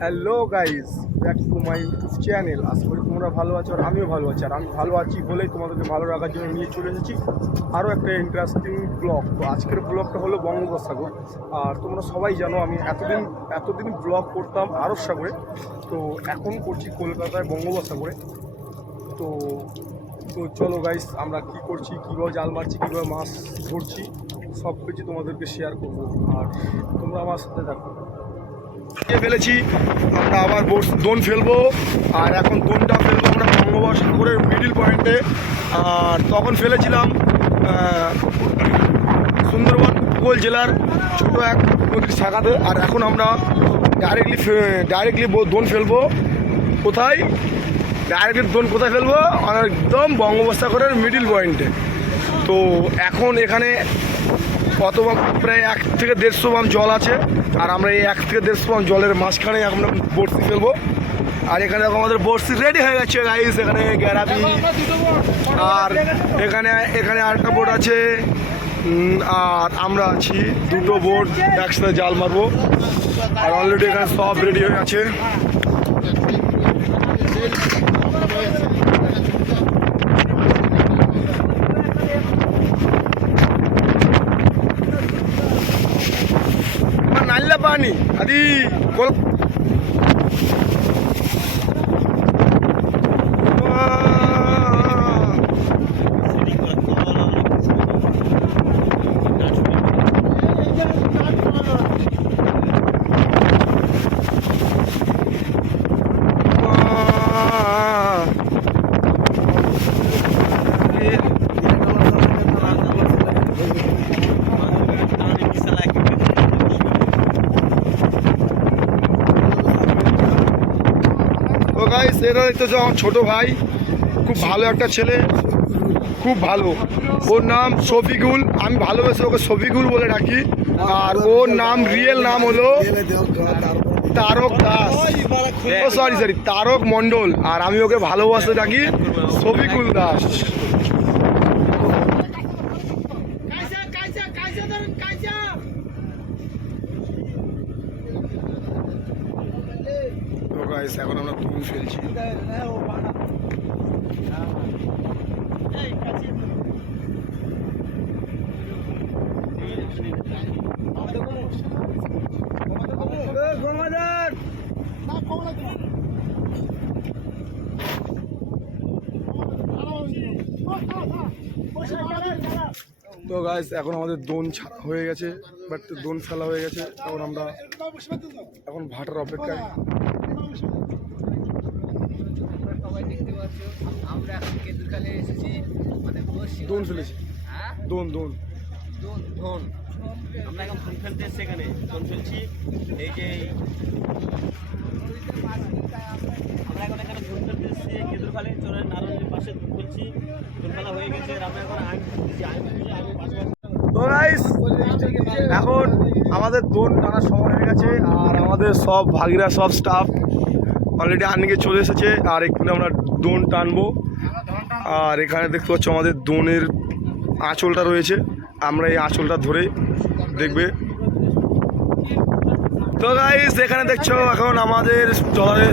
Hello guys, back to my YouTube channel. আশা করি তোমরা ভালো আছো আর আমিও ভালো আছি। আর আমি ভালো আছি বলেই তোমাদেরকে ভালো রাখার জন্য নিয়ে চলে এসেছি আরও একটা ইন্টারেস্টিং ব্লগ। তো আজকের ব্লগটা হলো বঙ্গোপসাগর। আর তোমরা সবাই জানো আমি এতদিন ব্লগ করতাম আরব সাগরে, তো এখন করছি কলকাতায় বঙ্গোপসাগরে। তো তো চলো গাইস, আমরা কি করছি, কীভাবে জাল মারছি, কীভাবে মাছ ধরছি, সব কিছু তোমাদেরকে শেয়ার করবো। আর তোমরা আমার সাথে দেখো। ফেলেছি আমরা, আবার দোন ফেলবো। আর এখন দোনটা ফেলবো আমরা বঙ্গোপসাগরের মিডিল পয়েন্টে। আর তখন ফেলেছিলাম সুন্দরবন উপকূল জেলার ছোটো এক নদীর শাখাতে। আর এখন আমরা ডাইরেক্টলি দোন ফেলবো কোথায়, দোন কোথায় ফেলবো, একদম বঙ্গোপসাগরের মিডিল পয়েন্টে। তো এখন এখানে কত প্রায় 1 থেকে 150 বাম জল আছে। আর আমরা এই 1 থেকে 150 বাম জলের মাঝখানে আমরা বড়শি ফেলবো। আর এখানে দেখো আমাদের বড়শি রেডি হয়ে গেছে গাইস। এখানে গ্যারাবি আর এখানে আরেকটা বোট আছে। আর আমরা আছি, দুটো বোট একসাথে জাল মারবো। আর অলরেডি এখানে সব রেডি হয়ে আছে। నల్ల పాని అది এটা দেখতেছো আমার ছোটো ভাই, খুব ভালো একটা ছেলে, খুব ভালো। ওর নাম শফিকুল, আমি ভালোবেসে ওকে শফিকুল বলে ডাকি। আর ওর নাম রিয়েল নাম হলো তারক দাস, ও সরি তারক মণ্ডল। আর আমি ওকে ভালোবাসতে ডাকি শফিকুল দাস। এখন আমরা দোন ফেলছি। তো গাইস এখন আমাদের দোন ছাড়া হয়ে গেছে, বাট দোন ফেলা হয়ে গেছে। এখন আমরা ভাটার অপেক্ষায়। আমরা এখন কেতুরখালে এসেছি, মানে দোন ফেলেছি। দোন আমরা এখন দোন ফেলতে এসেছি, এখানে দোন ফেলছি। এই যে আমরা এখন এখানে দোন ফেলতে এসেছি কেতুরখালে চোরের নারায়ণের পাশে দোন ফেলছি। দোন ফেলা হয়ে গেছে, আমরা এখন তো গাইস এখন আমাদের দোন টানার সময় হয়ে গেছে। আর আমাদের সব ভাগিরা, সব স্টাফ অলরেডি আর্নিংয়ে চলে এসেছে। আর একটু আমরা দোন টানবো। আর এখানে দেখতে পাচ্ছ আমাদের দোনের আঁচলটা রয়েছে, আমরা এই আঁচলটা ধরে দেখবে। তো গাইস এখানে দেখছো এখন আমাদের ট্রলারে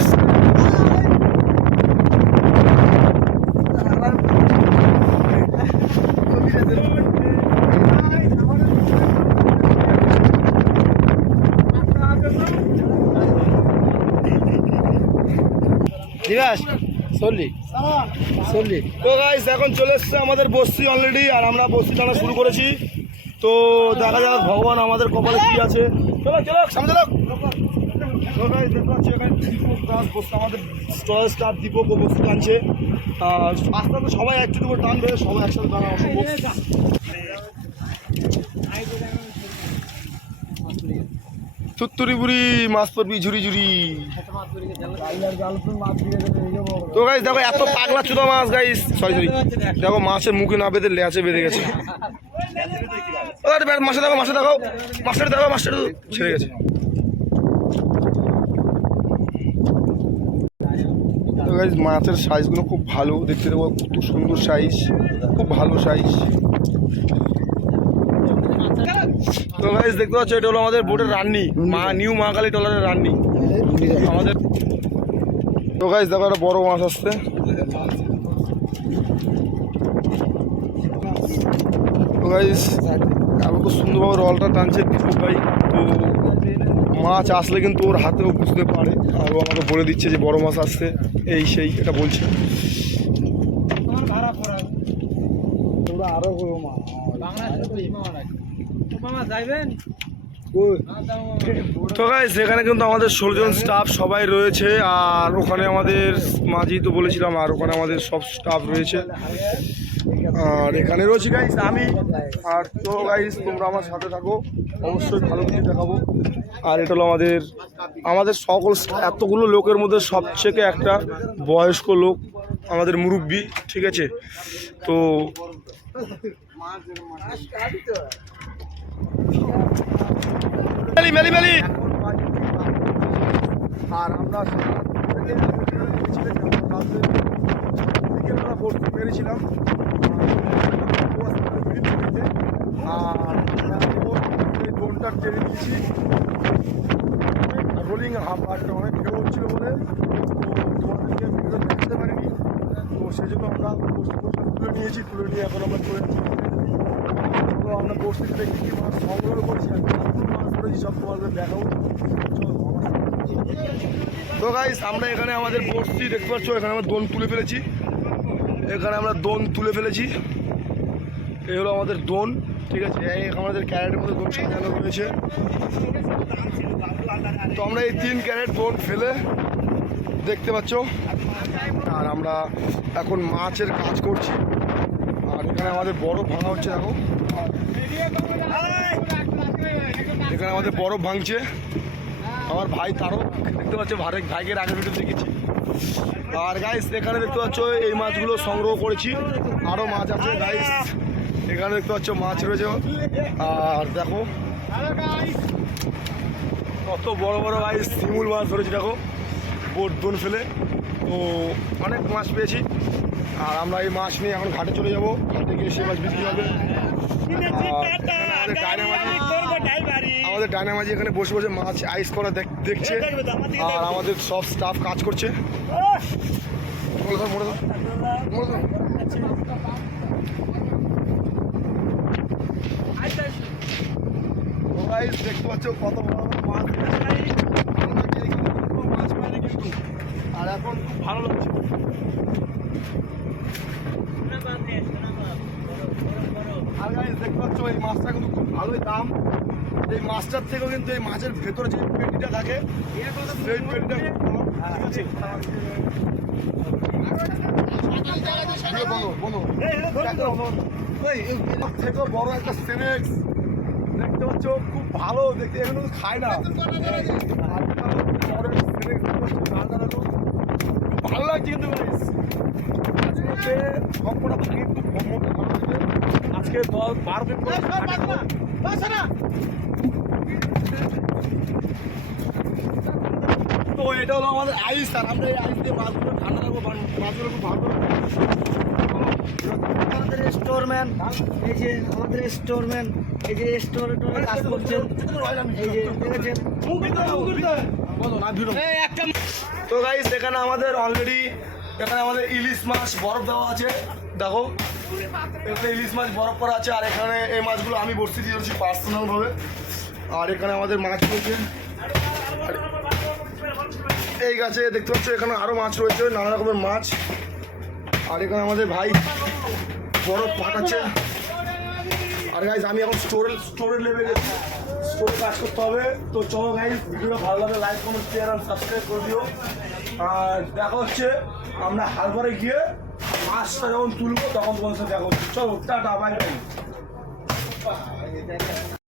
তো গাইস এখন চলে এসছে আমাদের বস্তি অলরেডি। আর আমরা বস্তি টানা শুরু করেছি। তো দেখা যাক ভগবান আমাদের কপালে কি আছে। চলো সামনে চলো। তো গাইস দেখতে পাচ্ছি এখানে দীপক দাস বসছে, আমাদের স্টল স্টাফ দীপক ও বস্তি টানছে। আস্তে আস্তে সবাই একটু করে টানবে, সবাই একসাথে টানা অসম্ভব। থুত্তুরি বুড়ি মাছ পড়বি ঝুরি ঝুরি। তো গাইস দেখো এত পাগলা চুদা মাছ গাইস, সরি দেখো মাছের মুখে না বেঁধে লেয়াচে বেঁধে গেছে। মাছটা দেখো মাছটা ছেড়ে গেছে। তো গাইস মাছের সাইজগুলো খুব ভালো, দেখতে দেবো কত সুন্দর সাইজ, খুব ভালো সাইজ। তো গাইস দেখতে পাচ্ছ এটা হলো আমাদের বোটের রান্নি, নিউ মহাকালী ট্রলারের রান্নি। আমাদের তো গাইস দেখো একটা বড় মাছ আসছে। তো গাইস আমি খুব সুন্দরভাবে রলটা টানছে দীপক ভাই। তো মাছ আসলে কিন্তু ওর হাতেও বুঝতে পারে, আর ও আমাকে বলে দিচ্ছে যে বড় মাছ আসছে, এই সেই এটা বলছে। তো গাইস এখানে কিন্তু আমাদের 16 জন স্টাফ সবাই রয়েছে, আর ওখানে আমাদের মাঝি তো বলেছিলাম, আর ওখানে আমাদের সব স্টাফ রয়েছে, আর এখানে রয়েছে গাইস আমি। আর তো গাইস তোমরা আমার সাথে থাকো, অবশ্যই ভালো কিছু দেখাবো। আর এটা হলো আমাদের সকল এতগুলো লোকের মধ্যে সবথেকে একটা বয়স্ক লোক, আমাদের মুরব্বি, ঠিক আছে। তো মেলি আর আমরা পেরেছিলাম, আর ড্রোনটা টেনে দিয়েছি। রোলিং হাফটা অনেক ঢেউ হচ্ছিল বলে তোমাদেরকে ভিডিও দেখাতে পারিনি। তো সেই জন্য আমরা তুলে নিয়েছি, তুলে নিয়ে এখন আমরা চলে যাচ্ছি। আমরা বসতে দেখি কি মাছ সংগ্রহ করছি, আর মাছ ধরেছি সব তোমাদের দেখাবো। তো গাইস আমরা এখানে আমাদের বসছি, দেখতে পাচ্ছ এখানে আমরা দোন তুলে ফেলেছি, এখানে আমরা দোন তুলে ফেলেছি। এই হলো আমাদের দোন, ঠিক আছে। আমাদের ক্যারেটের মধ্যে দোন সাজানো রয়েছে। তো আমরা এই 3 ক্যারেট দোন ফেলে দেখতে পাচ্ছ, আর আমরা এখন মাছের কাজ করছি। আর এখানে আমাদের বরফ ভাঙা হচ্ছে, দেখো এখানে আমাদের বরফ ভাঙছে। আমার ভাই তারও দেখতে পাচ্ছ, ভাইকে আগে ভিডিও দেখেছি। আর গাইস এখানে দেখতে পাচ্ছ এই মাছগুলো সংগ্রহ করেছি, আরও মাছ আছে গাইস। এখানে দেখতে পাচ্ছ মাছ রয়েছে, আর দেখো কত বড় বড় গাইস শিমুল মাছ ধরেছি, দেখো বোট দোন ফেলে। তো অনেক মাছ পেয়েছি, আর আমরা এই মাছ নিয়ে এখন ঘাটে চলে যাবো, ঘাটে গিয়ে সে মাছ বিক্রি হবে। আমাদের ডায়নামাজি এখানে বসে বসে মাছ আইস করা দেখছে, আর আমাদের সব স্টাফ কাজ করছে। দেখতে পাচ্ছ কত বড় মাছ, মাছ পাইনি কিন্তু, আর এখন খুব ভালো লাগছে। আর গাইস দেখতে পাচ্ছ এই মাছটা কিন্তু খুব ভালোই দাম। এই মাছটার থেকেও কিন্তু এই মাছের ভেতরে যে পেটিটা থাকে, সেই পেটিটা থেকেও বড় একটা স্নেক্স দেখতে পাচ্ছ, খুব ভালো দেখতে, এগুলো খায় না। ভালো লাগছে কিন্তু সবকটা ভাগে আজকে 10-12 দিন তো এটা হলো আমাদের আইস, আর আমরা এই আইস দিয়ে মাছগুলো ঠান্ডা রাখবো, মাছগুলো খুব ভালো। আমাদের স্টোরম্যান, এই যে আমাদের স্টোরম্যান, এই যে স্টোরে কাজ করছেন, এই যে দেখেছেন। তো গাইস এখানে আমাদের অলরেডি এখানে আমাদের ইলিশ মাছ বরফ দেওয়া আছে, দেখো এখানে ইলিশ মাছ বরফ করা আছে। আর এখানে এই মাছগুলো আমি বসতে দিয়েছি পার্সোনালভাবে। আর এখানে আমাদের মাছ রয়েছে, এই গাছে দেখতে পাচ্ছ এখানে আরও মাছ রয়েছে, নানা রকমের মাছ। আর এখানে আমাদের ভাই বরফ পাঠাচ্ছে। আর গাইস আমি এখন স্টোরের লেভেলে গেছি, স্টোরে কাজ করতে হবে। তো চলো গাইস, ভিডিওটা ভালো লাগে লাইক কমেন্ট শেয়ার আর সাবস্ক্রাইব করে দিও। আর দেখা হচ্ছে আমরা হারবারে গিয়ে মাছটা যখন তুলবো তখন তোমাদের সাথে দেখা হচ্ছে। চলো টাটা, বাই বাই।